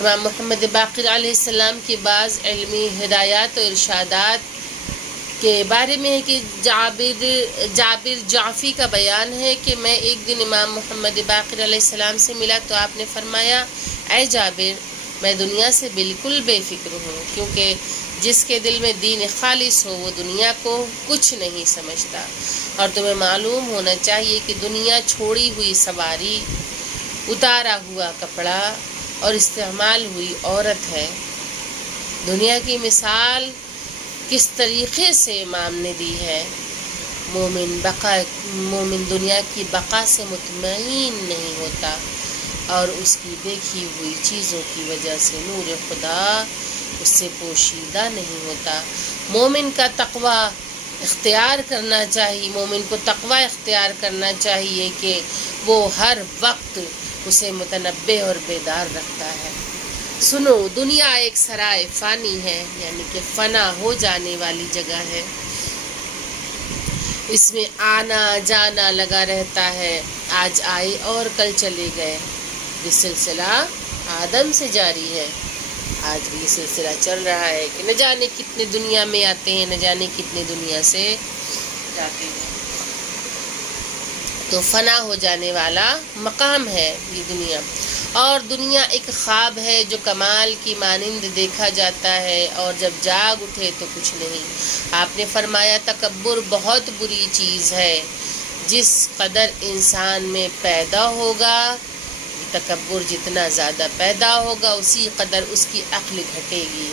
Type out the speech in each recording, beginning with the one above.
امام محمد باقر علیہ السلام کی بعض علمی ہدایات و ارشادات کے بارے میں ہے کہ جابر جعفی کا بیان ہے کہ میں ایک دن امام محمد باقر علیہ السلام سے ملا تو آپ نے فرمایا، اے جابر، میں دنیا سے بالکل بے فکر ہوں، کیونکہ جس کے دل میں دین خالص ہو وہ دنیا کو کچھ نہیں سمجھتا، اور تمہیں معلوم ہونا چاہیے کہ دنیا چھوڑی ہوئی سواری، اتارا ہوا کپڑا اور استعمال ہوئی عورت ہے۔ دنیا کی مثال کس طریقے سے امام نے دی ہے۔ مومن دنیا کی بقا سے مطمئن نہیں ہوتا اور اس کی دیکھی ہوئی چیزوں کی وجہ سے نور خدا اس سے پوشیدہ نہیں ہوتا۔ مومن کو تقوی اختیار کرنا چاہیے کہ وہ ہر وقت اسے متنبہ اور بیدار رکھتا ہے۔ سنو، دنیا ایک سرائے فانی ہے، یعنی کہ فنا ہو جانے والی جگہ ہے۔ اس میں آنا جانا لگا رہتا ہے، آج آئے اور کل چلے گئے۔ یہ سلسلہ آدم سے جاری ہے، آج بھی یہ سلسلہ چل رہا ہے کہ نہ جانے کتنے دنیا میں آتے ہیں، نہ جانے کتنے دنیا سے جاتے ہیں۔ تو فنا ہو جانے والا مقام ہے یہ دنیا، اور دنیا ایک خواب ہے جو کمال کی مانند دیکھا جاتا ہے اور جب جاگ اٹھے تو کچھ نہیں۔ آپ نے فرمایا، تکبر بہت بری چیز ہے، جس قدر انسان میں پیدا ہوگا، تکبر جتنا زیادہ پیدا ہوگا اسی قدر اس کی عقل گھٹے گی۔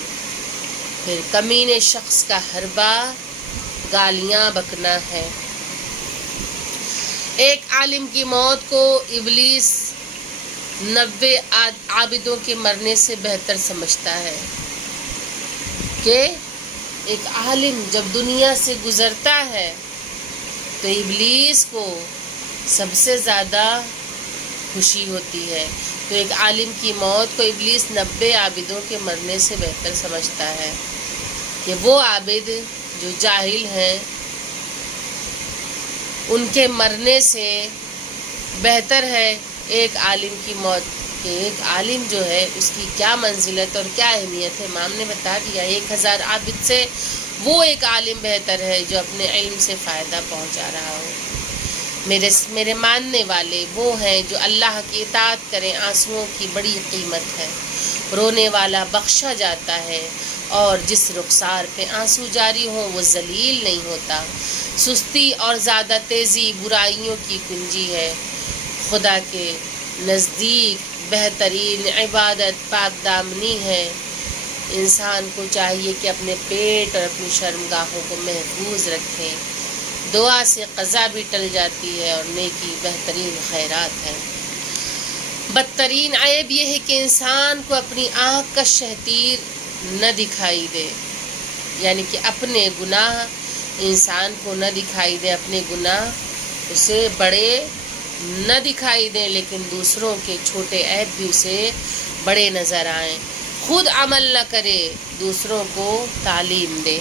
پھر کمینے شخص کا حربہ گالیاں بکنا ہے۔ ایک عالم کی موت کو ابلیس 90 عابدوں کے مرنے سے بہتر سمجھتا ہے کہ ایک عالم جب دنیا سے گزرتا ہے تو ابلیس کو سب سے زیادہ خوشی ہوتی ہے۔ تو ایک عالم کی موت کو ابلیس 90 عابدوں کے مرنے سے بہتر سمجھتا ہے کہ وہ عابد جو جاہل ہیں ان کے مرنے سے بہتر ہے ایک عالم کی موت کہ ایک عالم جو ہے اس کی کیا منزلت اور کیا اہمیت ہے۔ امام نے بتا دیا، 1000 عابد سے وہ ایک عالم بہتر ہے جو اپنے علم سے فائدہ پہنچا رہا ہو۔ میرے ماننے والے وہ ہیں جو اللہ کی اطاعت کریں، آنسوؤں کی بڑی قیمت ہے۔ رونے والا بخشا جاتا ہے اور جس رخسار پہ آنسو جاری ہوں وہ ذلیل نہیں ہوتا۔ سستی اور زیادہ تیزی برائیوں کی کنجی ہے۔ خدا کے نزدیک بہترین عبادت پاک دامنی ہے۔ انسان کو چاہیے کہ اپنے پیٹ اور اپنی شرمگاہوں کو محفوظ رکھیں۔ دعا سے قضا بھی ٹل جاتی ہے اور نیکی بہترین خیرات ہے۔ بدترین عیب یہ ہے کہ انسان کو اپنی آنکھ کا شہتیر نہ دکھائی دے، یعنی کہ اپنے گناہ انسان کو نہ دکھائی دے، اپنے گناہ اسے بڑے نہ دکھائی دیں، لیکن دوسروں کے چھوٹے عیب بھی اسے بڑے نظر آئیں۔ خود عمل نہ کرے، دوسروں کو تعلیم دے۔